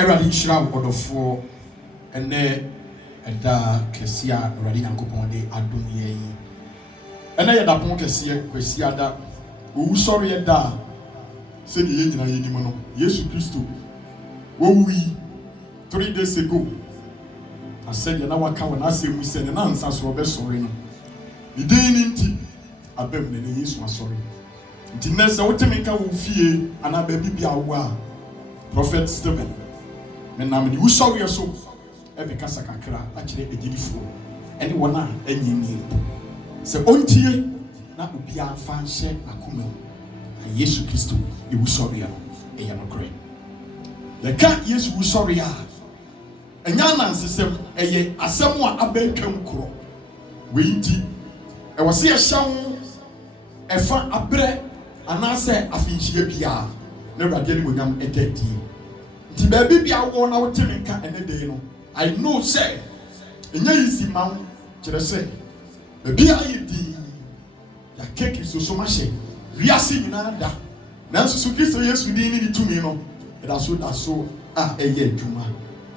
Everybody shall order for and there at the Cassia, already Uncle Ponde, Adum ye. And I had a point Cassia, Quesiada, who sorry at da, said the Indian Yinimono, Yesu Christo. Oh, we 3 days ago, I said, and our cow and I said, we said, an answer to our sorry. The day in tea, I beg the Yesu was sorry. Tinessa, what to make a fear, and I baby be our Prophet Stephen. And I'm the sorry so. Every Casacra, actually a beautiful. Anyone, any name. So, on tea, not would be our fancy, a kumo. And Yesu Christo, you will sorry, a young crane. The cat yes, we sorry. And Yana system, a someone a bacon crow. Winty. I was here shown a fan a bread, and I said, I think she appear. Never dealing with them a dead tea. The baby be our one out and a day. I know, say, and yes, mount, to say, the beer you did. The cake is so much. We are seeing another. Now, so yes, we didn't need 2 million. That's so a year Juma.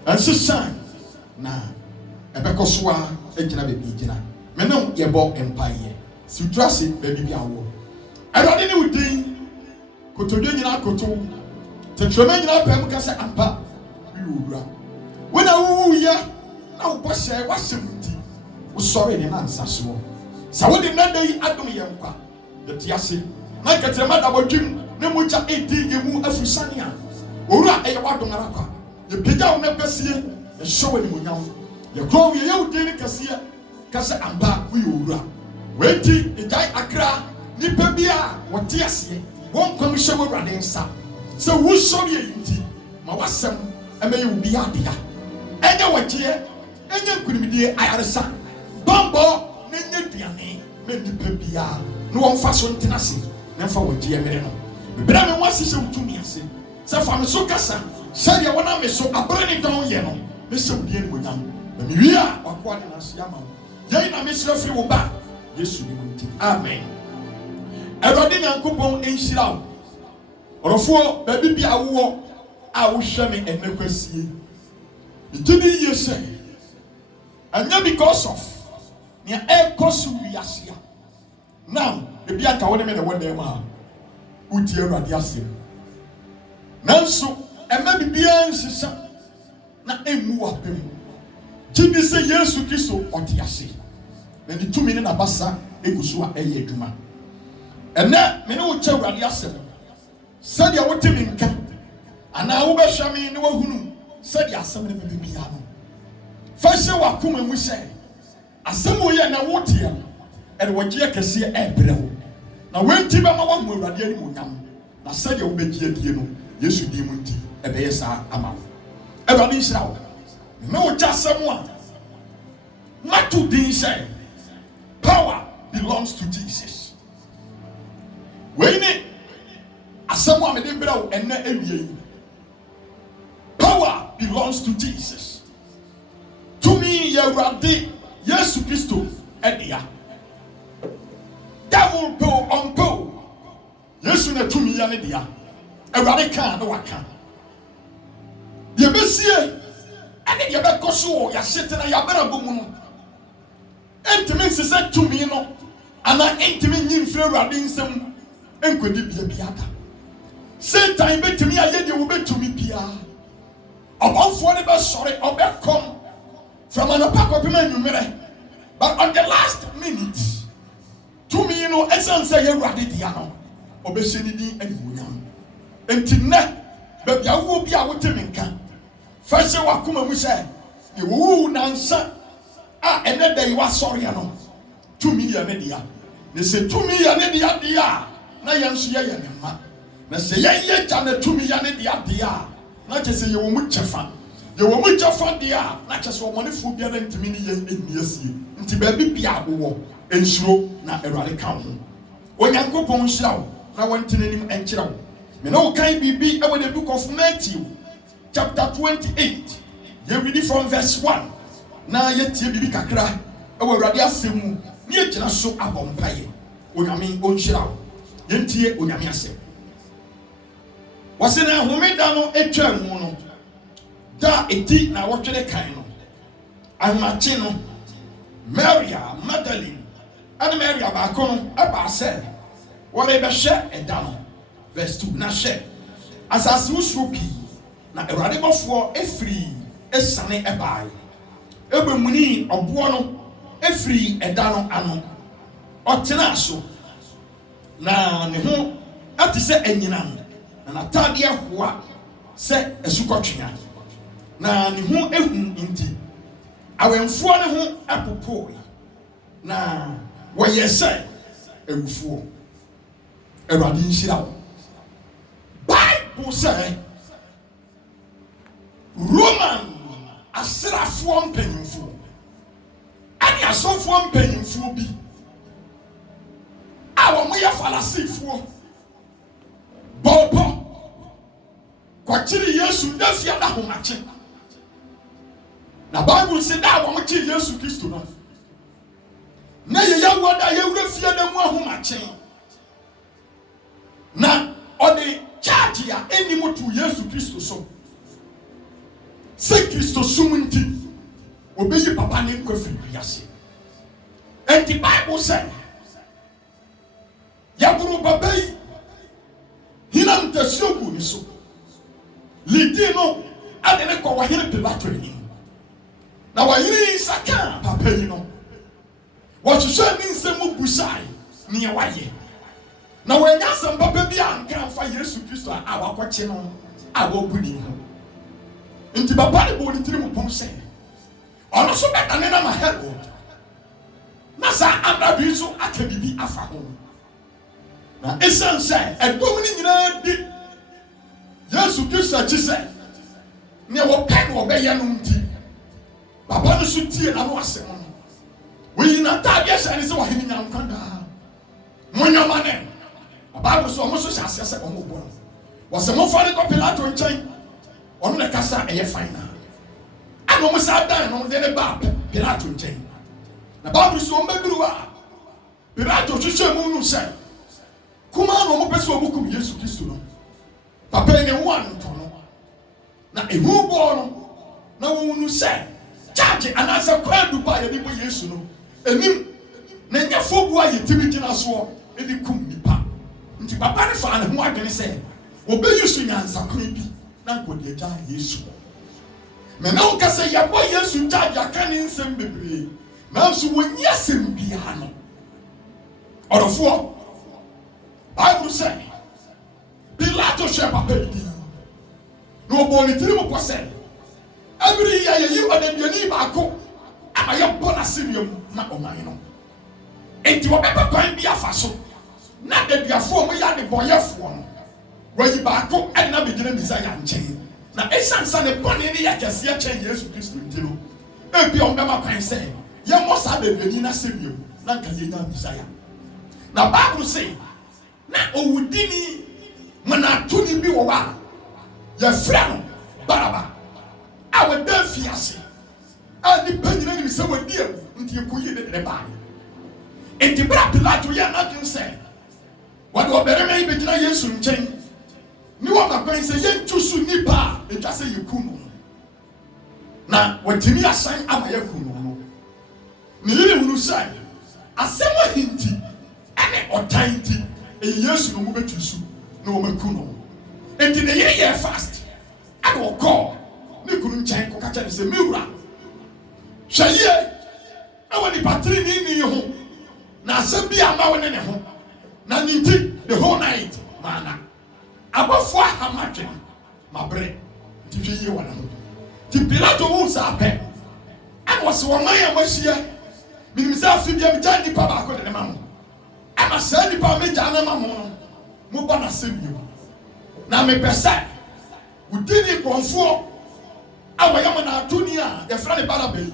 And so shine now. A becoswa, a jina baby jina. Menon ye bought empire. So dress it, baby. I don't know what day. Cotodia Coto. The Tremendous Pemcasa and Pa. When I woo ya, now was him. Was sorry in answer so. So what did not day at me, Yampa? The Tiasi. Like a mother about Jim, no much 18 you move every Sania. Ora e wado maraka ye pega na kasie e show ni munyam ye grow ye you dey kasie kasa amba we ora wenti e dai akra ni pa bia wote ase won kwam hye wo rade nsa se wo sori yinti ma wasem e me yu bia dia enye wakie enye nkunimdie ayaresa bombo na enye duane me ni pa bia no won fa so ntena se na fa wakie mere no bibra me wasi se utumi ase se fam so kasa se ya wona me so abrani don ye no me se udie ni bonyam na me wi a wakwa ni na se ama ye na me sira firi wo ba Yesu ni munti amen Erode Nyankopon enhyira wo orofo ba bibia wo a wo hwe me enekwasie ntimi ye se anya because of nia ekosu wiasia now bibia ka wona me na wona ma uti Erode asem nanso ema bibia nsisa na emu apem tibi se Yesu Kristo otiase na ni tumi ne na basa egusu a eye adwuma ene me ne wo kya Awurade asem sadia wotemi nka ana wo behwa me ne wahunu sadia asem ne bibia no fa hye wakoma mu hye asem wo ye na wotie ene wogye kese ebrewo na wenti be ma wahu Awurade ani monyam na sadia wo begie die no Yesu di mu nti ebeye sa ama Awurade nhyira wo me wo kya asem a matu din say power belongs to Jesus. When someone made bra and na power belongs to Jesus. To me, Yawurade Yesu Kristo edia. Devil go on go. Yesu na to me ya ne dia. Awurade kan na waka. Ye besie ene ye be koso ya setena ya bera bomu no. Entimi sese to me no. Ana entimi nyimfre Awurade nsem enkwedi bia da. Satan betimi aye de wo betumi bia. Obonfo ne be sore obekom from an apakopima numere. But on the last minute, to me no essence say Awurade dia no. Obeseni din animunyam. Enti ne be bia wo bia wotemi nka. Fashe wakoma mu say, "E wo nansa a ene da yi wa sore no. To me ya ne dia. Ne se to me ya ne dia dia. Na yanso ye ye ma. Na se ye ja na to me ya ne dia dia. Na che se ye wo mu chefa. Ye wo mu chefa dia. Na che se wo ne fu bia na ntimi ni ye eniasie. Nti ba bi bia wo ensuro na Awurade ka ho. Onyankopon hyira wo na wontenanim enkyira wo. Me no kan bibi e wo the book of Matthew chapter 28. You read from verse 1. Na ye tie bibi kakra e wo Awurade asem mu. Ni e gyina so abompaye. Onyame onhyira wo. Ye tie onyame asem. Wase na homeda no etwa mu no. da edi na wotwere kan no amache no Maria Magdalene and Maria baako no aba sɛ wɔre bɛhwɛ ɛda no verse 2 na hwɛ asase usuo pii na Awurade bɔfoɔ efiri esane ɛbae ebemuni ɔboɔ no efiri ɛda no ano ɔtena so na ne ho ate sɛ anyinam na n'atade ahoa sɛ esukɔtwea na ne ho ehu nti awɛmfoɔ ne ho apopoi na wɔyɛ sɛ awufoɔ Awurade nhyira wo Bible sɛ Roman asrafoɔ mpanyimfoɔ ɛne asɔfoɔ mpanyimfoɔ bi a wɔn yɛ Farisifoɔ bɔbɔ kɔkyere Yesu dafia da homakye na Bible sɛ da wɔn kye Yesu Kristo no na yɛyɛ wada yɛwura fie da mu ahomakye na ɔde charge ya enimu to Yesu Kristo so sɛ Kristo sum nti obeyi papa ne nkɔfiri wiase enti Bible sɛ yaburu baba yi hinam tasio gu ni so lidi no ade ne kɔ wahene Pilato ni na wahene saka papa yi no wɔhwehwɛ ne nsɛm busai ne yɛwayɛ na wɔanya asɛm papa bi anka fa Yesu Kristo a wakɔkye no a wɔbu ne ho nti papa ne bɔ ne tirim pom sɛ ɔno so bɛdane na ma Herod na saa anabi so aka bibi afa ho na esan sɛ ɛdɔm ne nyinaa di Yesu Kristo akyi sɛ ne wɔpɛ no wɔbɛyɛ no nti papa no so tie na no asɛm no wɔyi na taade hyɛ ne sɛ wɔhene nyankwa daa monyama ne Bible so ɔmo so hyɛ aseɛ sɛ ɔmo bɔ no wɔsɛ mofa ne kɔ Pilato nkyɛn ɔno ne kasa ɛyɛ fine na ana ɔmo saa dan no de ne ba Pilato nkyɛn na Bible so ɔmo bɛduru a Pilato hwehwɛ mu no sɛ kuma na ɔmo pɛ sɛ ɔmo kum Yesu Kristo no papa ne ho anto no na ehu bɔ no na wɔn nu sɛ charge anasa kwadu ba yɛde bɔ Yesu no enim na nya fobu a yɛtimi gyina soɔ ɛde kum nipa nti papa ne fa ne ho adwene sɛ wɔbɛyi so nyansakwan bi na nkɔde agya Yesu me na wo kasa yɛbɔ Yesu charge aka ne nsɛm bebree nanso wɔnyi asɛm biara no ɔdɔfoɔ Bible sɛ Pilato hwɛ papa yi na ɔbɔ ne tirim kɔ sɛ every year yɛyi ɔdaduani baako ama yɛbɔ n'asɛnnua mu na ɔman no enti wɔbɛbɛ kwan bi afa so na daduafoɔ mo yɛ adebɔyɛfoɔ no wɔyi baako ɛde na bɛgyina Mesaia nkyɛn na ɛsiane ne bɔne ne yɛ kɛseɛ kyɛn Yesu Kristo nti no ebi ɔmbɛma kwan sɛ yɛmmɔ saa daduani n'asɛnnua mu na nka yɛnya Mesaia na Bible sɛ na owudini manatoni bi wɔ hɔ a yɛfrɛ no Baraba a wɔda fiase a nipa nyina nim sɛ wɔdi awu nti yɛkɔyi ne baeɛ enti bra Pilato yɛ n'adwene sɛ wɔde ɔbarima yi bɛgyina Yesu nkyɛn ne wɔma kwan sɛ yɛntu so nipa a ɛtwa sɛ yɛku no na wɔtumi asan ama yɛku no ne yere hunu sɛ asɛm ahinti ɛne ɔtan nti ɛyɛ Yesu no mu bɛtu so na wɔmaku no enti ne yere yɛ fast ɛne wɔkɔɔ ne kunu nkyɛn kɔka kyɛ ne sɛ mewura hwɛ yie ɛwɔ nipa tiri ne ho na asɛm bi ama wo ne ne ho na ne nti the whole night maana abɔfoɔ ahamadwene mabrɛ nti hwɛ yie wɔ ne ho nti Pilato wo saa pɛ ɛna wɔsɛ wɔman a mahyia menim sɛ afi bia megya nipa baako de ne ma mo ama saa nipa a megya ne ma mo no mobɔ n'asɛm yie na mepɛ sɛ wodini kɔnfoɔ a wɔyɛ mo n'atoni a yɛfrɛ ne Baraba yi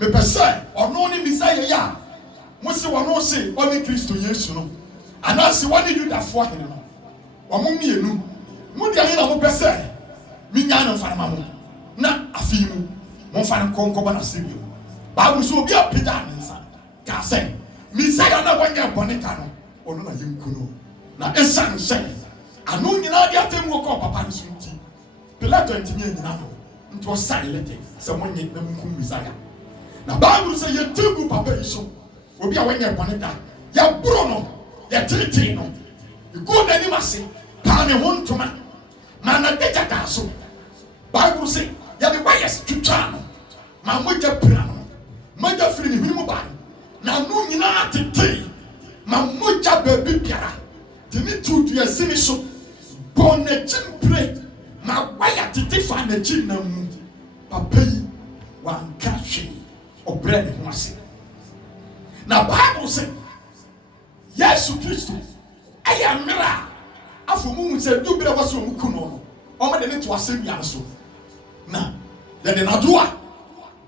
mepɛ sɛ ɔno ne Mesaia yɛ a mo se wɔno se ɔne Kristo Yesu no anaasɛ wɔne Yudafoɔ hene no wɔn mmienu mo de ayɛ na mo pɛ sɛ menya no mfa ma mo na afei mu mo mfa no nkɔnkɔbɔ n'asɛm yie Bible so obi apagya ne nsa ka sɛ Mesaia na wɔnyɛ bɔne ka no ɔno na yɛnku no na ɛsiane sɛ ano nyinaa de atem wɔ kɔ papa no so nti Pilato ntimi anyina no into silent someone yet no Messiah. Now Bible say you two papa so will be a when you're panetta. Ya Bruno, ya Tritino. You go to the Massy, Pani Hontoma, Mana Dejata so. Bible say, ya the wires to Chano, Mamuja Prano, Maja Free Mimoban. Now no na tea, Mamuja baby piara. The need to do a siniso, born a chin plate, my wire to define the chin papa one catchy or bread and mercy. Now Bible say, yes, Christ, I am mirror. After moon said, you better was from Kuno, or the net was same yaso. Now, then Adua,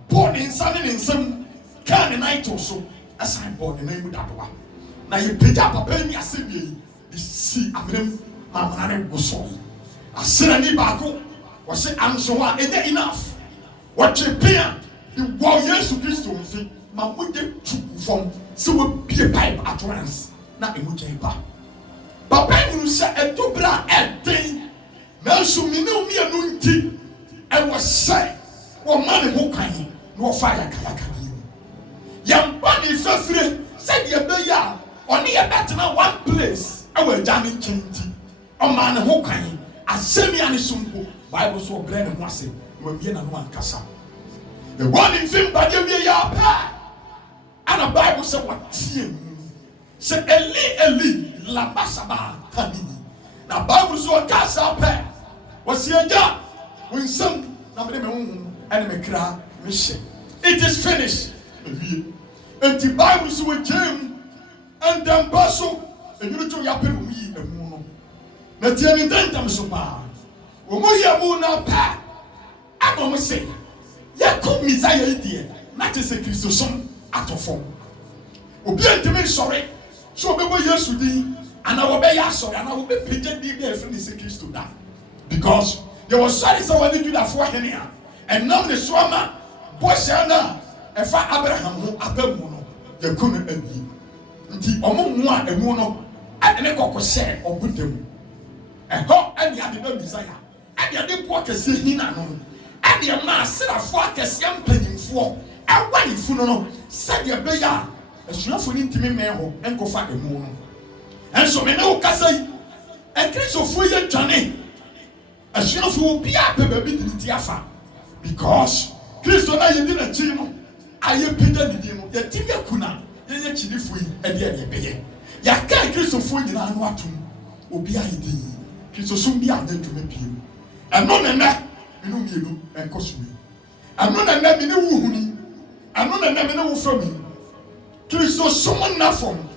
born in Sunday in some kind of night or so, as I born the name of Adua. Now you pick up a penny assembly, the sea, I mean, my was so. I said, I Baco was say, I'm so enough. What you pay, the war, yes, Christ, my would from so will be a pipe at once. Not a much paper. But when you say a dobra and thing, Melsu Minu me a nunti, and was say, or money who can, no fire kayakani. Young bunny free, said your bear, or near better one place, I will jammy chanty, or man who can, as semi and sumpo, Bible so bread and wasi, will be in a one casa. The one in film, but you be your pa. And the Bible said, what team? Say Eli lama sama kanini. Na Bible so kasa pe. Wasi aja. When some na me and me kra me she. It is finished. And the Bible so James and then baso and you to yapel wi emu no. Na tie ni dentam so pa. Wo mo ye mu na pa. Amo mo say. Ya ko Messiah idie. Na te se Kristo som atofo. Obi antime sorry. So we were years to and I will be sorry, and I will be painted there from the Christ to that. Because there was sorry someone did that for him. And now the swama, Boshana, and for Abraham, who Abemono, the Kuna and ye. The Omumwa and Mono, and the Coco said, or put them. And how and the other desire. And the other walk as he known. And the master of work as young penny for. And why if you know, said your bear. As you have for him to me, and go find the moon. And so many Casay and Chris of Fuya Johnny. As you know, will be up a baby in Tiafa. Because Christo, I didn't see him. I am Peter the Demo, yet Tia Kuna, yet Chilifui, and the other bay. Yaka Chris of Fuya and Watum will be ID. Christo soon be out there to make him. And none and that, you know me and Cosme. And none and that, you know who, and none and that, you know from me. Christo, someone not from.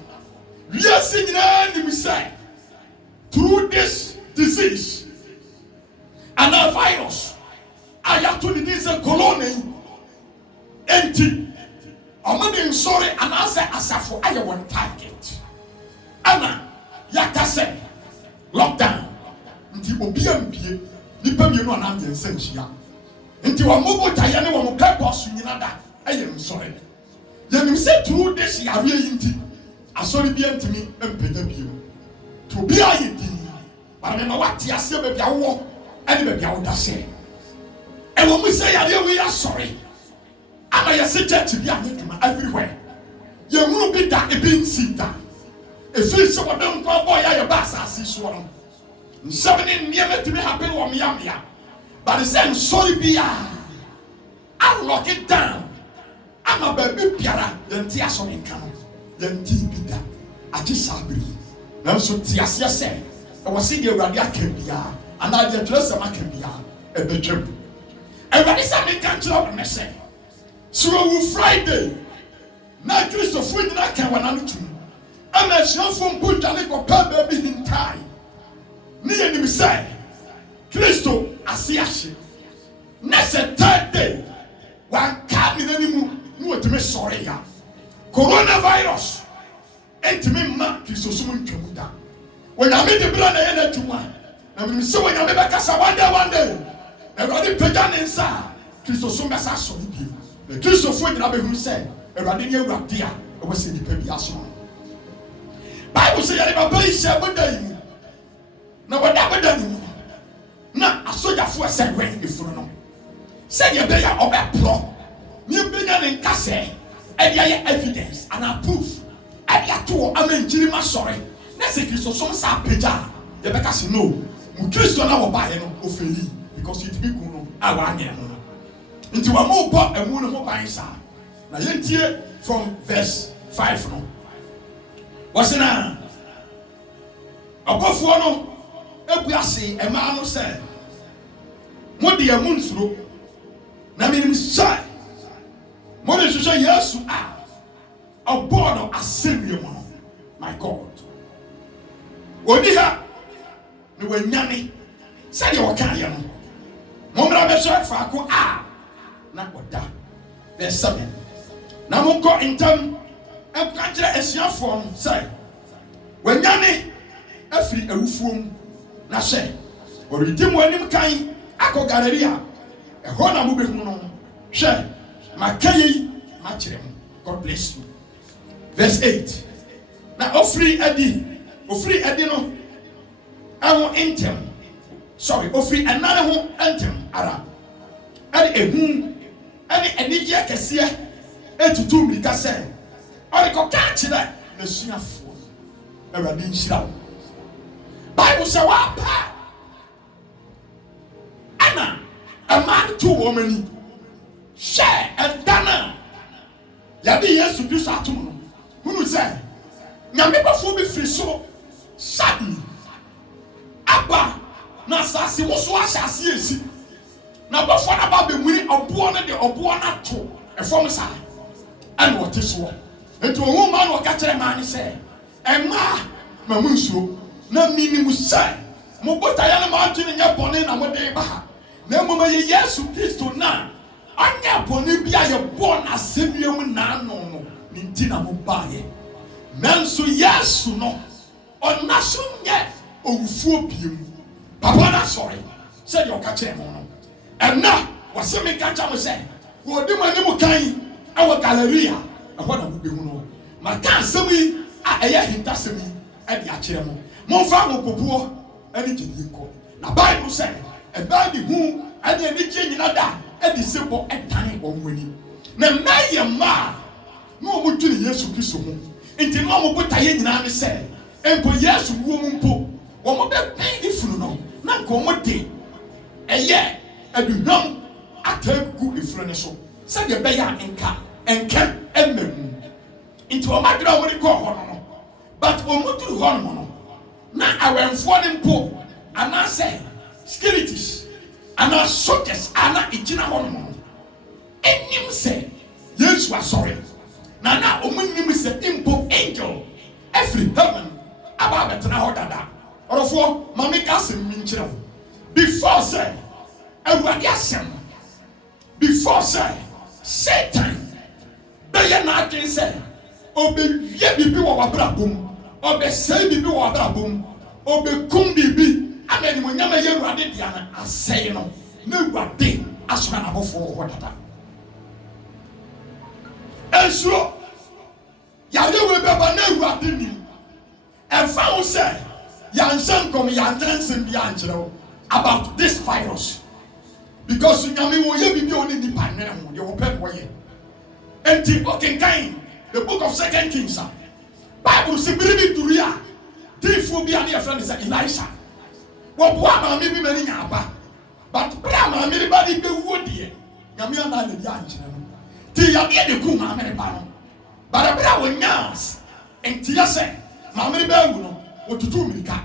We are singing and we say, through this disease and a virus, I have to this a colony empty. I'm sorry, and I say, as for I want target. Anna, Yakase, lockdown, until OBMP, the Pemino and I'm essential. Until a mobile Tayana will purpose in another. I am sorry. Then you say through this, you are really I saw it to me and pay the bill. To be a yet, but I know what you say, baby, I walk and baby, I would say. And when we say, we are sorry, I say, to be everywhere. You will be that a being seen that. If you saw a young boy, I have a see swallow. 7 near to be happy or me, but the same sorry be I'll lock it down. I'm a baby piara, then tears on income. Then tea be that. I just sabri. Now so tears say. I was seeing the radio can be and I the dress of my can be a bedroom. And when is I can't tell what I say. So Friday. Now Christopher did not care when I'm to. I'm a shell from put down a per baby in time. Near me say. Christo, I see a ship. Next third day. One can't be anymore. No, to me sorry. Coronavirus. And to me, man, Christo, someone to move down. When I made the blood, I ended to one. And when so when I made a casa one day, everybody put down inside. Christo, so much as so people. The Christo, when I who said, everybody knew what dear, I was in the baby as well. Bible says, I never share with them. No, what happened anymore. Now, I saw your first rain before no. Said you better obey pro. You better in case. And you evidence and proof. And you two, I mean, Jimmy, sorry. Let's say Christo, some sa peja. You better say no. Christo now buy him ofeli because it be kuno. I want him. Into a more pop and moon of buying sa. Now you from verse 5 no. What's in a above one? Ebuasi a man who said, "What the moon through?" Na me say, "Mo de say yes a born of assembly one." My God. Odi ha ni wanyane said you can ya no. Mo mra be so fa ko na oda. Verse 7. Na mo ko intam e ka kire asiafo no say, "Wanyane afiri awufuom na hye oridi mo anim kan akọ Galilee ehọ na mo be hu no hye makayi ma kire mo." God bless you. Verse 8. Na ofri adi no aho intem, sorry, ofri anane ho intem ara adi ehu ani enije akese etutu mi ka se ori ko ka kire na suafo Awurade nhyira. Bible say what Anna a man to woman share and dana yadi Yesu Kristo atum no hunu say nyame bafo be free so suddenly aba na sase wo so ahyase esi na bafo na ba be muri obo no de obo na to efom sa and what is so eto wo man wo ka kire man say ema mamunsuo na mimi musai mo bota ya na ma ntini nya bone na mo de ba ha na mo ma Yesu Kristo na anya bone bia ye bon asemiam na no ni ntina mo ba ye nanso Yesu no onna so nye owufuo biem papa na sorry say you ka kire mo no enna wasemi ka cha mo say wo di mani mo kan awo Galilee aho na mo be hu no ma kan semi a eye hinta semi e di a kire mo Monfa mo popo ani gye ko na Bible say e ba di hu ani ani gye nyina da e di sebo e tane wo mwani na maye ma no mo twini Yesu Kristo ho enti no mo botaye nyina ne say empo Yesu wo mu mpo wo mo be pen di funu no na ko mo de eye aduham atagu ifuru ne so say de be ya enka emmemu enti o ma dra wo ni ko ho no but o mo duru ho no na awemfo ne mpo ana say securities ana soldiers ana ejina ho no enim say Yesu asori na omunim say impo angel every heaven aba betena ho dada orofo mami ka sem mi nkire before say Awurade asem before say Satan be ya na akin say obewie bibi wo wabrabom obe say bibi wo wabrabom obe kum bibi ameni mo nyama ye Awurade dia na asey no na Awurade asora na bofo ho dada enso ya de we beba na Awurade ni enfa wo say ya nsankom ya ntansem bia nkyerɛ about this virus because nyame wo ye bibi oni ni panere ho de wo pɛ wo ye enti okenkan the book of 2 Kings Bible say biribi duria tifo bia na friend say Elisha wo boa ma me bi mani nya aba but bra ma me ba di be wo de nyame ana na dia nkyerɛ no ti ya be de ku ma me ba no but bra wo nyas enti ya say ma me ba wu no wo tutu mirika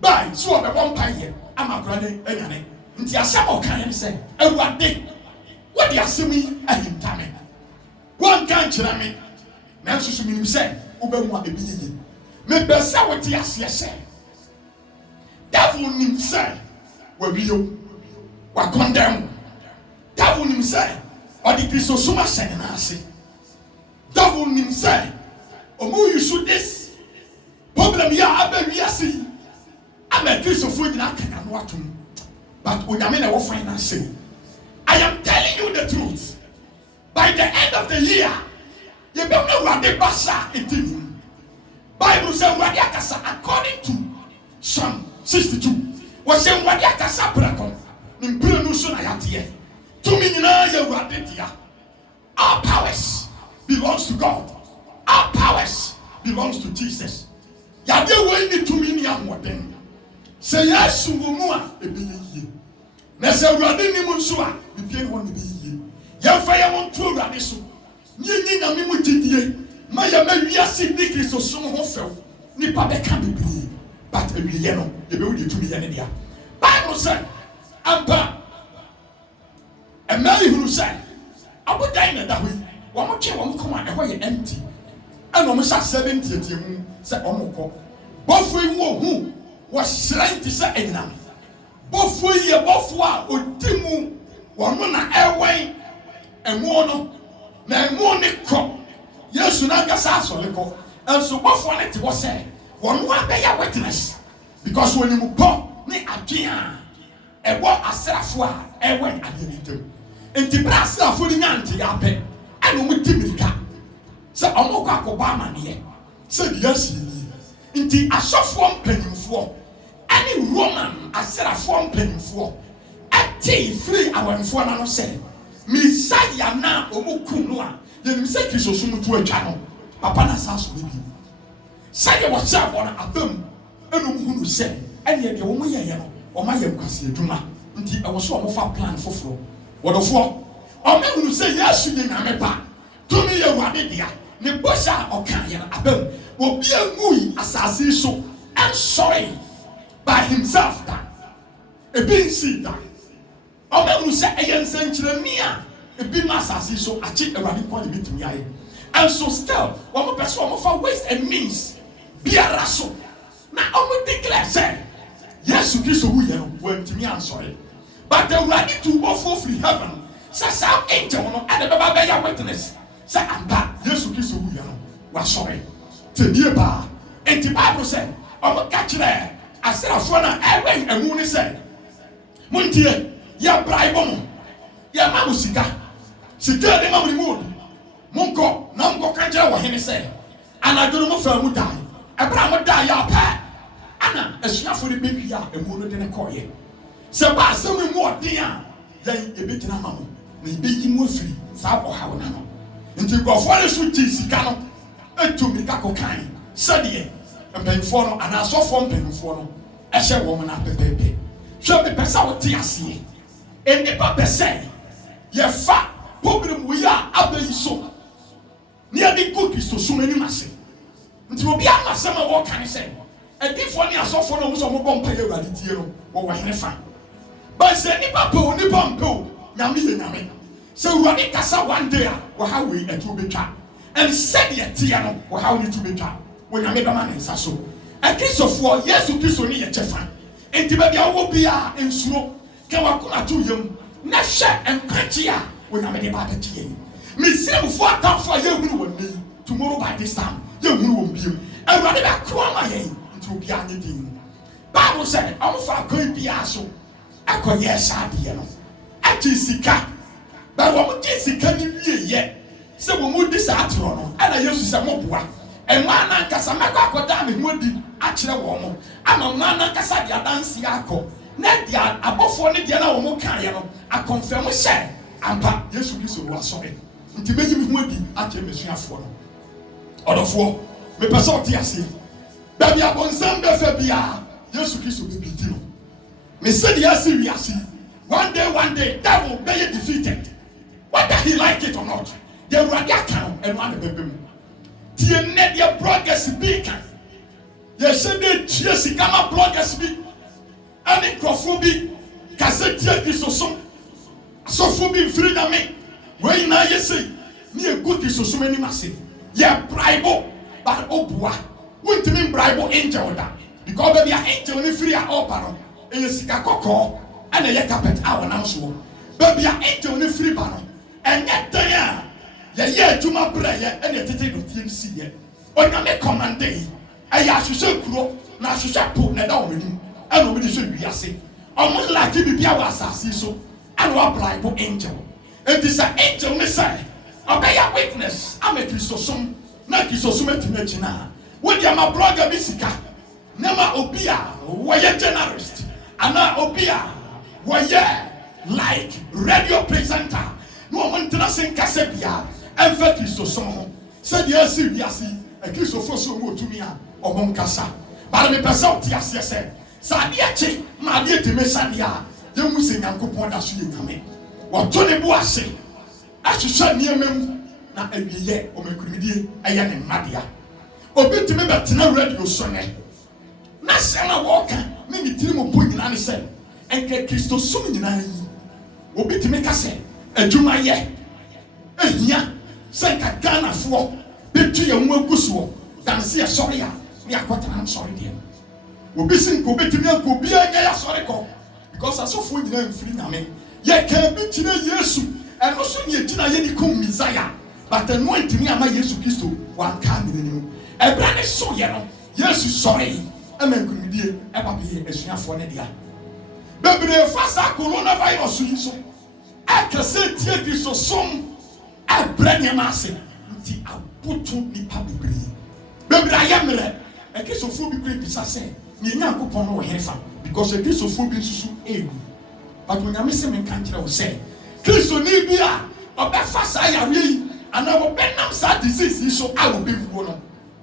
bai so wo be bon pan ye ama kura ne anyane nti asem o kan ne say Awurade wo de asem yi ahintame won kan kyerɛ me na susu minim say wo ba mu a ebi yeye me be say wo te ase say devil nim say wa wiyo wa condemn devil nim say o di Kristo suma hyɛ na ase devil nim say o mu yusu this problem ya aba wiase ama Kristo fo nyina kana no atom but onyame na wo finance I am telling you the truth by the end of the year you be no Awurade basa etim Bible say Awurade akasa according to Psalm 62 was say Awurade akasa brako nimpire no so na yate To me, our powers belongs to God. Our powers belongs to Jesus. Yade we ni to me ni amoden. Say yes wo mu a ebe ye. Na say urade ni mu nso a bibie ho ne be ye. Ye fa ye won to urade so. Nyi na me mu gidie. Ma ya ma wiase ni Kristo som ho few. Nipa be ka bibie. But ewiye no ebe wo di to me ye ne dia. Bible say ampa Emily who said, I would die in the way. One more chair, one come out, and empty. And almost at 70 said, oh, both we who was trying to say, and both we both were or Timu, one airway, and one na morning crop. Yes, you know, Gasaso, and so both wanted to say, one more day a witness. Because when you pop, me again, and what I said for, and when I did it. Enti brasa fo ni nyante ya pe anu mutimika se omoko akoba ne se dia sini enti asofo mpanyimfo ani Roman asrafo mpanyimfo ati free awanfo na no se Messiah na omuku no a ye nim se Kristo sumutu atwa no papa na saso bi se ye wo se abona abam enu hunu se ene de wo moyeye no o ma ye kwase adwuma enti e wo so o mo fa plan foforo Wonderful. Omenu say yes you na mepa. To me ye wade dia. Ne bosha okan ye na abam. Obi angui asase so and sorry by himself that. E bin see that. Omenu say eyensen kire mi a e bin asase so achi ewade kwa de bitumi aye. And so still, one more person one for waste and means biara so. Na omo declare say yes you Kristo wu ye no wantimi ansori. But they were ready to offer free heaven. Say some angel no and the Baba ya witness. Say I'm back. Yes, Kristo wu ya no. Wa sorry. Te die ba. And the Bible say, "Omo catch there." I said afọ na ewe emu ni say. Muntie, ya bribe mo. Ya ma musika. Sika de ma mo ni mo. Monko, na monko ka kire wo hene say. Ana duro mo fa mu dai. Ebra mo dai ya pa. Ana esuafo ni be bia emu no de ne koye. Se ba se mu odi a yan ebe gina mamo na ebe yi mu afiri sa bo ha wona no nti gofo le so ti sika no etumi ka kokan se de empenfo no ana asofo empenfo no ehye wo mo na pepepe hwe be pesa wo ti ase eni ba pese ye fa problem wo ya abayi so ni ade go Kristo so mani mase nti obi amasema wo kan se edifo ni asofo no mo so mo bompa ye urade tie no wo wo hene fa. But say nipa po nipa mpo nyame ye nyame say urade kasa one day wo ha we etu betwa and said ye tie no wo ha we etu betwa wo nyame ba ma ne nsa so a Kristofo Yesu Kristo ni ye chefa enti ba bia wo bia ensuro ke wa kuna to yam na hye enkwachi a wo nyame de ba ta tie ni misiremfo atamfo ye hunu woni tomorrow by this time ye hunu won biem urade ba kro ma ye enti obi anye din Bible say amfa kwan bia so akoye saade no ati sika ba wo mo ti sika ni wieye se wo mo di sa atro no ana Yesu se mo boa enwa na nkasa mekọ akoda me hodi akire wo mo ama nwa na nkasa dia dansi akọ na dia abofo ne dia na wo mo kan ye no akonfirm share ampa Yesu Kristo wo asore nti meyi me hodi akire mesuafo no odofo me pese oti ase ba bia bonsam be fa bia Yesu Kristo be bi ti no me said yes seriously one day devil be defeated whether he like it or not the radia kan and one bebem tie net your bloggers speaker ye said the tie kama bloggers be ani crofobia cassette Kristo so phobia free na me we na ye say ni e good Kristo so many mase ye bribe but obua won't mean bribe angel da because baby angel ni free a oparo e sika kokko ana ye carpet a wona so baby angel ni free ba no enye dan a ye adwuma bra ye ene tete do tie si ye onya me commande aya hwehwe kuro na hwehwe po na da woni ana obi de hwe wiase omo laki bibia wa asase so ana wa bribe angel it is an angel ni say obey your witness am a Kristosum na Kristosum etimagina wo dia ma blogger bi sika nema obia wo ye generalist ana obia wo ye like radio presenter. No one tell us in Casabia and for Christo song. Said yes, yes, a Christo for so to me or Moncasa. But I'm a person, yes, yes, Sadiachi, my dear to Messania, you must sing Uncle Pondas you come in. What Tony Boissy, I should shut near me, not every year or make me a young Madia. Or bit to me, but no radio sonnet. Nasana Walker, maybe Timo Puyin and say, and get Christo soon in I will be to make us say, a Juma ye. And ya, send a Ghana for, bit to your Mogusu, than see a sorry, me a quarter, I'm sorry, dear. Will be sing, go bit to me, go be a sorry call, because I saw food in them free. I mean, ye can't be to Yesu, and also ye did not yet come Messiah, but anointing me and my Yesu Christo, one coming in you. A brand is so yellow, Yesu sorry. Amen. Could be ever be a senior for Nadia. Baby, first coronavirus, so I can say, take this or some. I bring your massive. I put to the public. Baby, I am there. A case of food be great, as I say. You know, upon our heifer because a case of food is so able. But when I miss him in country, I will say, Christo Nibia, or that fast I am really, and I will bend them sad disease, so I will be one.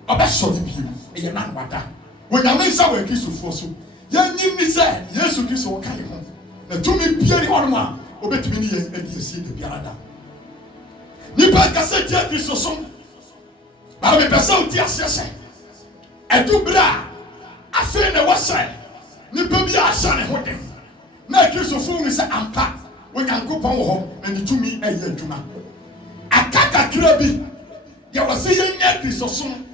Or that shall be you, and you're not what that. When I make some Christo for so, young me said, yes, you so kind of home. The 2 million Pierre on one, obey to me and you see the Piada. Nipa Cassette Christo song. But I'm a person, yes, and do bra. I feel the was said. Nipa be a son and holding. Now Christo phone is a packed when I go home and the 2 million a year Juma. I can't a crabby. There was a young Christo song.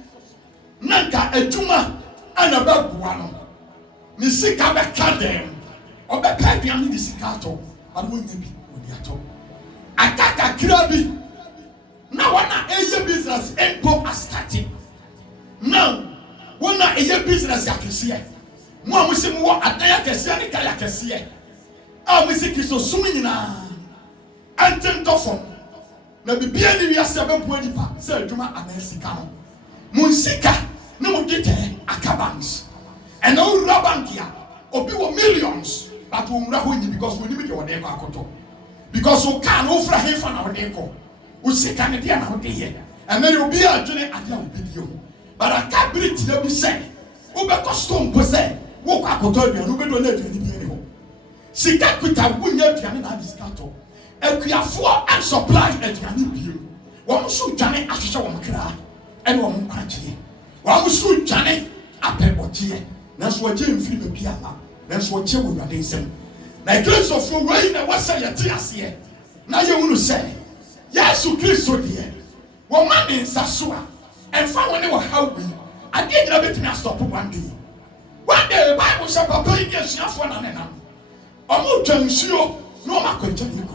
Nanka a Juma. And about one, Nisika Becadem, or Becadian Nisicato, and wouldn't be with the atom. I got a crabby. Now, one a business import as starting. Now, one a year business I can see. One was more at Diakasian Kayakasia. I was sick so soon. And ten toffon. Now, the Biani Yasabe Puenipa, Sir Juma and Elsicano. Musika. No get Akabans. And no Rabankia or be millions, but we will because we limit your name. Because we can't offer him for our deco. We say Canadian out there, and then you'll be a journey at your video. But I can't believe to be said. Uber custom per se, walk up to you, and Uber don't let any anymore. See that with a winner piano and discato. And we are for and supply at Yanni. One should Johnny as show on cry, and one country. One should Johnny up at what ye. That's what Jim Philip Piama. That's what you would have said. Now, grace of your way, and what's your tears here? Now you want to say, yes, you Christ, so dear. One man in Sasua, and found when they were helping. I did not let me stop one day. One day, the Bible said, Papa, yes, you have one and another. Almost Jansio, no, my question.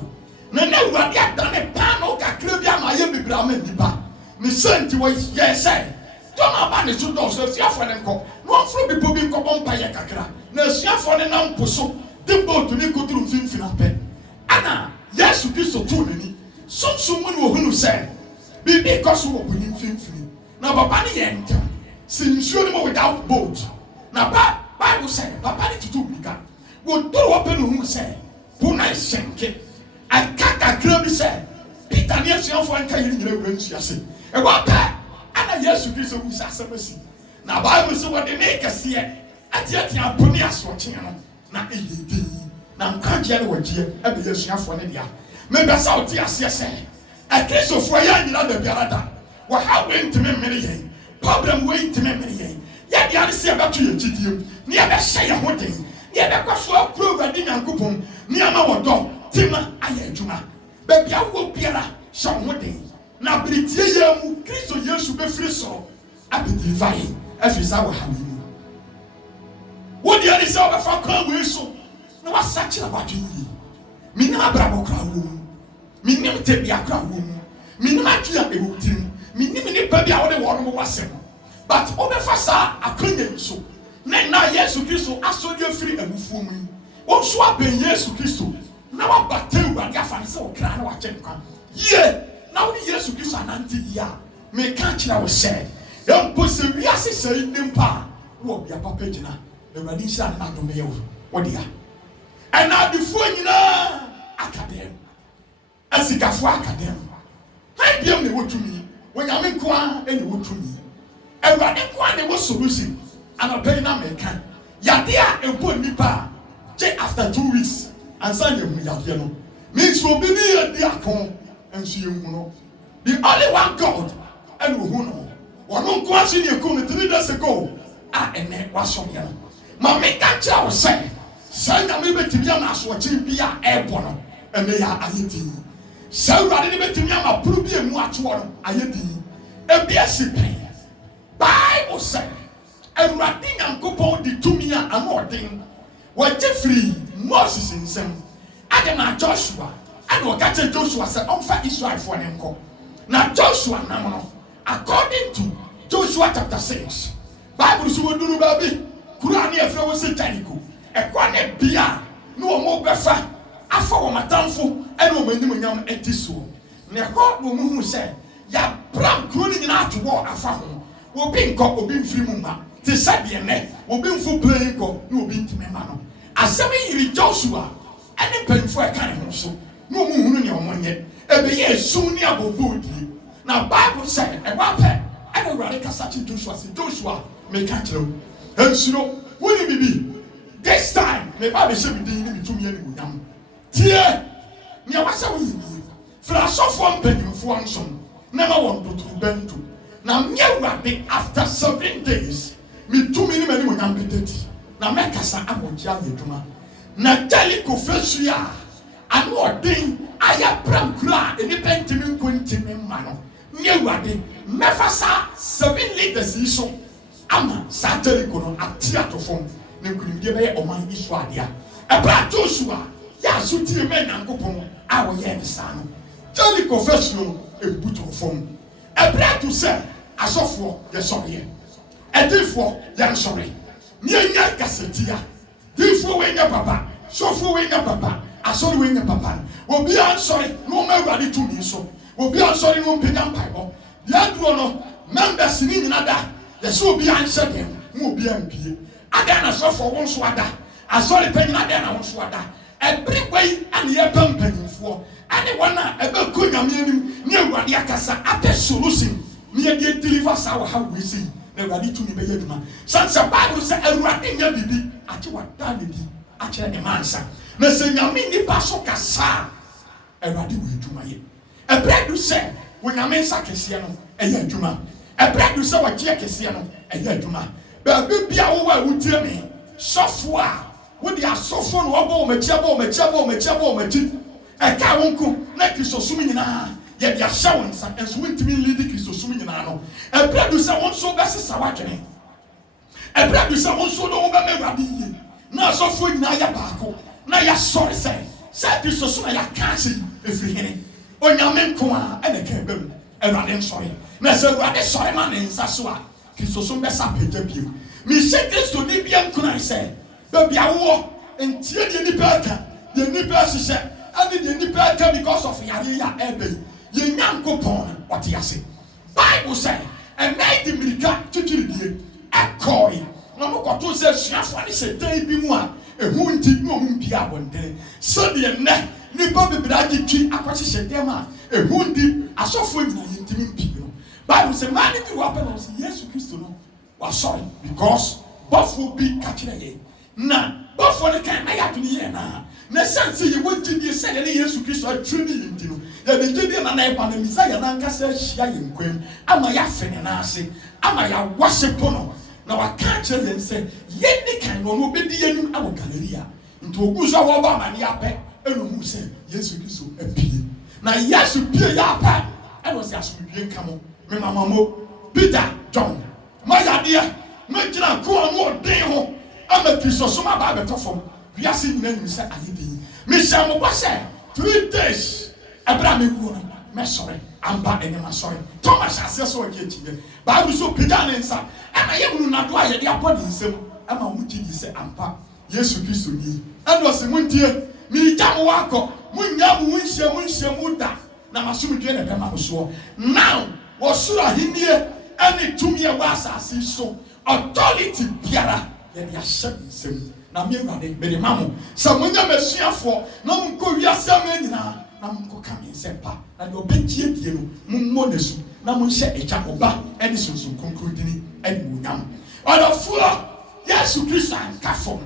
No, no, what you have done a pan or Caribbean, my baby Brahman, the bar. Miss Saint, yes, sir. Don't know about the two doors, so see for them go. No from people being come on by a cacra. No, see for the non pusso. The boat to Nico to Finfina pen. Anna, yes, you kiss so too many. Someone who say, be because you open in Finfin. Now, Papa, the end. Since you without boat. Now, Bible say, Papa, to do bigger. Would do open who say, Puna is sink. I can't grab say, Peter, yes, you for carrying your rings, you say. And what that? And yes, you do so mercy. Now, Bible says what they make us here. At yet, you are putting us watching. Now, now, can't you know what you have to share for India? Maybe South yes, a case of fire in the Piarada. What how went to me, problem wait to me. Yet, the other say about you, GTU. Near the say a thing. Near the question prove a dinner coupon. Near our dog, Tima, Ayajuma. Baby, I will be a some day. Now, Britia, Christo, yes, you be free so. I be divine, as is our having. What the other say about Falcon so? No, what's such about you? Me no bravo crown. Me no take me a crown. Me no make you a routine. Me no me baby out the one was him. But over Fassa, I couldn't so. Now, yes, Christo, I saw you free and for me. What swap in yes, Christo. Now, I'm back to you and your fancy so crown watching. Yeah. Now the years of this an anti-year, may catch our said. Young pussy, we are saying them pa. What be a papagina, the Radisha and Adomeo. What dear? And now before you know, akadem asikafo akadem han biem ne wotumi wonyame kwa ene wotumi Awurade kwa ne wo solution anapɛ na meka yade a ebo nipa je after 2 weeks ansa ne hu yade no means obi ni yadi akon enso ye hu no the only one God and who no one kwa si ne ko 3 days ago ene waso ye no ma meka cha wo say nyame betimi ama asoche bia ebo no ene ya ayedi Awurade ne betimi ama puru bi emu ato no ayedi ebia sipen Bible say Awurade Nyankopɔn di tumi a amɔden wɔgye firi Moses nsɛm ade na Joshua and wɔka Joshua sɛ ɔmfa Israelfoɔ ne nkɔ na Joshua nam no according to Joshua chapter 6 Bible so woduru baabi kura ne afra wo se Jericho ɛkɔ ne bia no wɔn bɛfa afa wɔn atamfo ɛne wɔn anim nyam eti so ne ɛkɔ wɔn mu hu sɛ ya bram kuro ne nyinaa ato wɔ afa ho obi nkɔ obi mfiri mu ma te sɛ deɛ nɛ obi mfu plane nkɔ ne obi ntimi ma no asɛm yiri Joshua ɛne mpanyinfo ɛka ne ho so ne wɔn hunu ne wɔn nyɛ ɛbɛyɛ esum ne abobo die na Bible sɛ ɛwɔ apɛ ɛna Awurade kasa kyerɛ Joshua sɛ Joshua meka kyerɛ wo nsuro woni bibi this time me ba be hyɛ bi din ne bitumi ani munyam tie nea wasa wo yie fra asɔfo mpanyinfo nso na ma wɔn doturu bɛnto na me Awurade after 7 days me tumi ni mani munyam bedeti na me kasa abɔgya yeduma na Jericho fesua anu ɔden aya bram kura eni pentimi nkontimi ma no me Awurade mefasa 7 liters yi so ama sa Jericho no atia to fom ne kunimdie bɛyɛ ɔman Israel dia ɛbra Joshua ya sutie me Nyankopɔn a wɔyɛ ne saa no Jericho fesua no ebuto fom ɛbra to sɛ asɔfoɔ yɛ sɔreɛ ɛdifo yɛ nsɔre ne nya kasetia difo we nya papa sɔfo we nya papa asɔre we nya papa obi ansɔre no ma Awurade tumi so obi ansɔre no mpenya mpaebɔ dia duro no members ni nyina da yɛ so obi anhyɛ dem mo obi ampie ada na sɔfo wo nso ada asɔre panyina ada na wo nso ada ɛbere wei ane yɛ ba mpanyinfoɔ ane wɔn a ɛbɛkɔ nyame anim ne Awurade akasa apɛ solution ne yɛ deliver sa wɔ ha we see na Awurade tumi bɛyɛ adwuma sansa Bible sɛ Awurade nya bibi akye wada ne di akyerɛ ne mansa na sɛ nyame nipa so kasa Awurade wɔ adwuma yɛ ɛbrɛ du sɛ wɔ nyame nsa kɛseɛ no ɛyɛ adwuma ɛbrɛ du sɛ wɔgye kɛseɛ no ɛyɛ adwuma baabi bia wo wa wotie me sɔfo a wo di asɔfo no wɔbɔ wɔn akyi ɛka wo nko na kristosum nyinaa yɛ de ahyɛ wɔn nsa ɛnso wontumi lead kristosum nyinaa no ɛbrɛ du sɛ wɔn nso bɛsesa wadwene ɛbrɛ du sɛ wɔn nso no wɔn bɛma Awurade yie na asɔfo nyinaa yɛ baako na yɛasɔre sɛ kristosum a yɛaka ase efiri hene onyame nko a ɛna ka ɛbɛm Awurade nsɔre na sɛ Awurade sɔre ma ne nsa so a kristosum bɛsa pagya bio mehyɛ kristo ni bia nkuna sɛ baabi awoɔ ntie deɛ nipa aka deɛ nipa ahyehyɛ ɛne deɛ nipa aka because of yare yɛ ɛbɛyi yɛ Nyankopɔn ɔte ase Bible sɛ ɛnɛ de mirika twitwiridie ɛkɔɔe na mokɔto sɛ suafoɔ ne hyɛ dan bi mu a ɛhu nti ne ɔmu mpie abɔntene sɛdeɛ nnɛ nipa bebree agye twi akɔhyehyɛ dɛm a ɛhu nti asɔfoɔ nyina yɛntimi mpie no Bible sɛ maa ne bi wɔ apɛ na ɔsɛ Yesu Kristo no wasɔre because bɔfoɔ bi ka kyerɛ yɛn na bɔfoɔ no kan na yɛadwene yɛn na sanse yɛwɔ gyidie sɛ yɛne Yesu Kristo atwere ne yɛn ti no yɛde gyidie na ɛba na misa yɛn ankasa ahyia yɛn kwam ama yɛafe ne n'ase ama yɛawɔhye po no na waka kyerɛ yɛn sɛ yɛnni kan no ɔno obɛdi yɛnim awɔ Galilee nti ogu so a wɔbɔ amane apɛ ɛna ɔhu sɛ Yesu Kristo apue na Yesu pue yɛ apɛ ɛna ɔsɛ asomdwie nka mo memamamo Peter John mayadeɛ magyina koa no ɔden ho ama kristosom aba abɛtɔ fam wiase nyina nim sɛ ayɛ den mehyɛ mo bɔ sɛ 3 days ɛberɛ a mewuo no mɛsɔre amba ɛnyɛm asɔre Thomas aseɛ sɛ ɔgye akyiɛ Bible so pagya ne nsa ɛma yɛhunu nado a yɛde abɔ ne nsam ɛma wo gye di sɛ ampa Yesu Kristo ni ɛne ɔsɛ montie meregya mo wakɔ monnya mo wonhyia mo da na masomdwe ne bɛma mo soɔ now wɔsoro ahennie ɛne tumi ɛwɔ asase so authority biara yɛde ahyɛ ne nsam na me Awurade me de mamo sa monya masuafo na monko wiase amenyina na monko ka me nsempa na de obetie die no mommo nesu na monhye eja oba ene sunsun konkrodini ene munyam odafo Yesu Kristo ankafo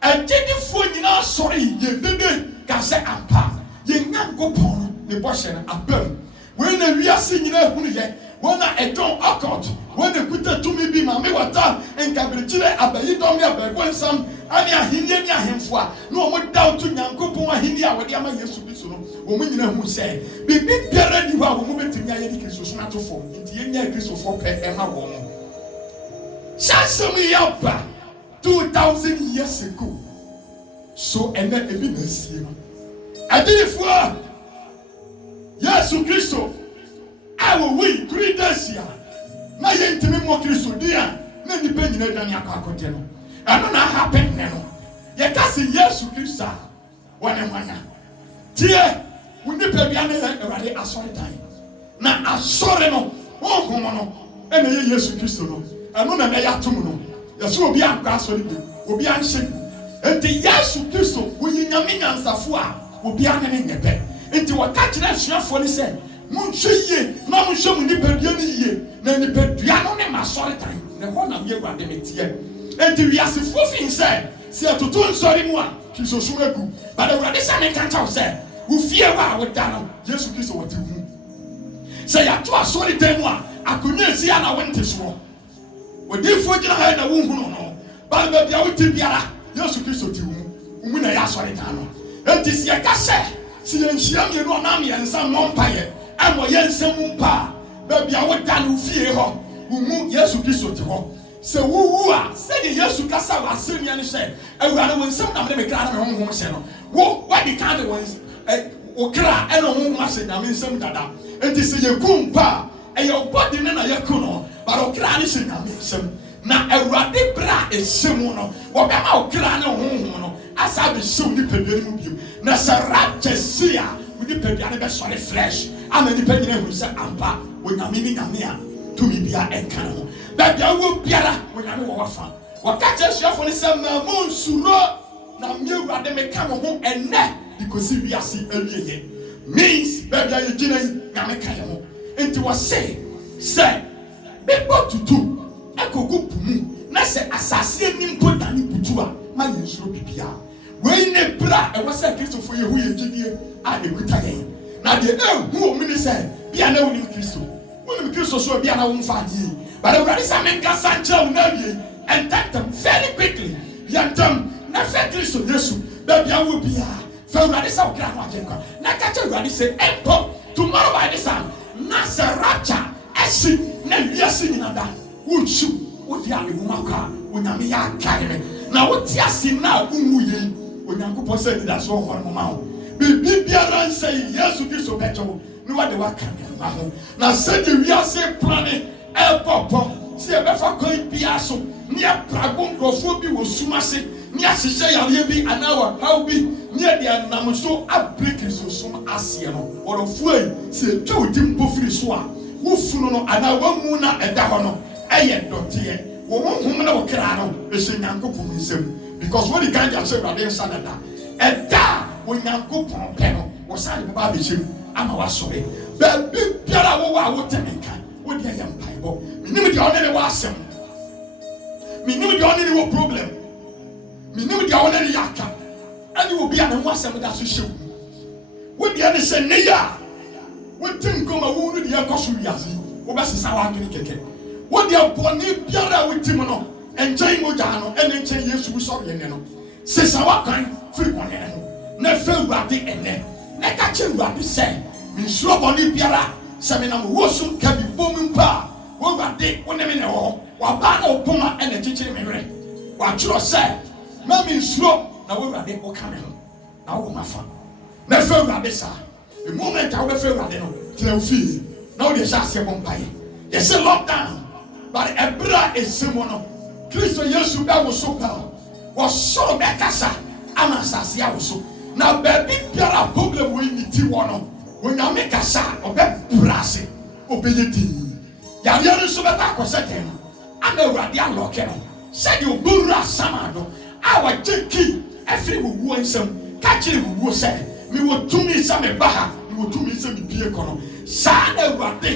agedifo nyina sori ye dede ka se ampa ye Nyankopɔn ne bɔhye na abam we na wiase nyina hunu ye wona edon akot wona kuta tumi bi ma me wata enkabrechire abayi dom ya babonsam ani ahinie ni ahemfo a na o mo daw to Nyankopɔn ahini a wode ama Yesu Kristo no wo mo nyina hu se bibi biara di ho a wo mo betimi aye di Kristo so na to fo nti ye nya Kristo fo pe e ma wo mo shasem yaba 2000 years ago so ena ebi na sie no adifo Yesu Kristo I will win 3 days here. Na ye ntimi mo Kristo dia na nipa nyina dan akwakote no. Ano na happen ne no. Ye ka se Yesu Kristo wona mwanya. Tie unipa bia na Awurade asori dan. Na asori no ohum no ena ye Yesu Kristo no. Ano na ya tum no. Ye so obi akwa asori bi. Obi anhye. Enti Yesu Kristo wo yinyame nyansafo a obi anene nyebe. Enti waka kire asuafo ni se munhye na munhye mu nipadua ni yie na nipadua no ne masori tan ne ho na me Awurade metie enti wiase fofin se atoto nsori mu a Kristo so agu but Awurade se ne kan chaw se wo fie wa wo da no Yesu Kristo wote hu se ya to asori tan mu a akonya esi ya na wonte so odifo gina ha na wo hu no ba ba bia wote biara Yesu Kristo ti hu mu na ya asori tan no enti se ya ka se si yenhia me no na me ensa no mpaye amo yensem mpa ba bia wo da no fie ho mu Yesu Kristo te ho se wuwu a se de Yesu kasa wa semia ne hye Awurade won sem na me kra na me honhom hye no wo di kan de won o kra e no honhom hye na me nsem dada enti se ye kumpa e ye body ne na ye ku no ba o kra ne hye na me nsem na Awurade bra esem no wo be ma o kra ne honhom no asa be hye ni pedua mu bio na sarapche sia we di pedua ne be sore flesh amani pedua hu se ampa onyame ni nyame a tumi bia enkan ho da bia wo biara onyame wo wafa wakache suafo ne se ma monsuro na me Awurade me ka wo ho enne because wiase alieye means bia ye gina nyame ka ye ho enti wo se bebo tutu ekogu pumu na se asase ni mpoda ni butu a ma ye nsuro bibia we ne bra e wo se Kristo fo ye hu ye gidie a ekuta ye na de hu o mi ne se bia na woni Kristo woni Kristo so bia na wo mfa die but Awurade sa men ka sanche wo na wie and that them very quickly yantam na fe Kristo Yesu da bia wo bia fa Awurade sa wo kra no ajenka na ka che Awurade se empo tomorrow by this time na se rapture esi na wiase nyina da wo chu wo dia me wo maka onyame ya kaime na wo ti ase na unwu ye onyankopɔ se di da so ho no ma wo bibi biara nse Yesu Kristo beto ni wa de wa kan na ho na se di wiase plane e popo se e be fa kon bia so ni aprago ngrofo bi wo sumase ni ahihye yare bi anawa how bi ni de anam so abreak so sum ase no orofu ai se twa odimpo firi so a wo funu no anawa mu na eda ho no eye dote wo honhom na wo kra no e se Nyankopɔn nsem because when the kind of say Awurade sanada eda wo Nyankopɔn pe no wo sa de ba be chem ama wa sore ba biara wo wa wo temenka wo de yam paibo minim de onene wa asem minim de onene wo problem minim de onene yaka ani wo bia na wo asem da so hyew wo de ne se ne ya wo tinko ma wo nu de yakoso wiase wo ba sesa wa adwene keke wo de boni biara wo tim no enchen moja no ene enchen Yesu bu so ye ne no sesa wa kan free boni ne ho na fe Awurade ene na ka che Awurade se minsuro boni biara se me na wo so ka bi bom mpa wo Awurade wo ne me ne ho wa ba na opoma ene chichiri me hwe wa chiro se ma minsuro na wo Awurade wo ka me ho na wo mafa na fe Awurade sa the moment I will fe Awurade no tena fi na wo de sha se bom paye ye se lockdown but ebra esimono Kristo Yesu da wo so ka wo so be kasa ama asase a wo so na baby biara problem we ni ti wo no onyame kasa obe brase obeyeti yare no so be ta ko seten ana Awurade aloke no se de obura samado a wagye ki afiri wuwo nsam ka kyerɛ wuwo sɛ me wo tumi sɛ me ba ha me wo tumi sɛ me bie kɔ no saa na Awurade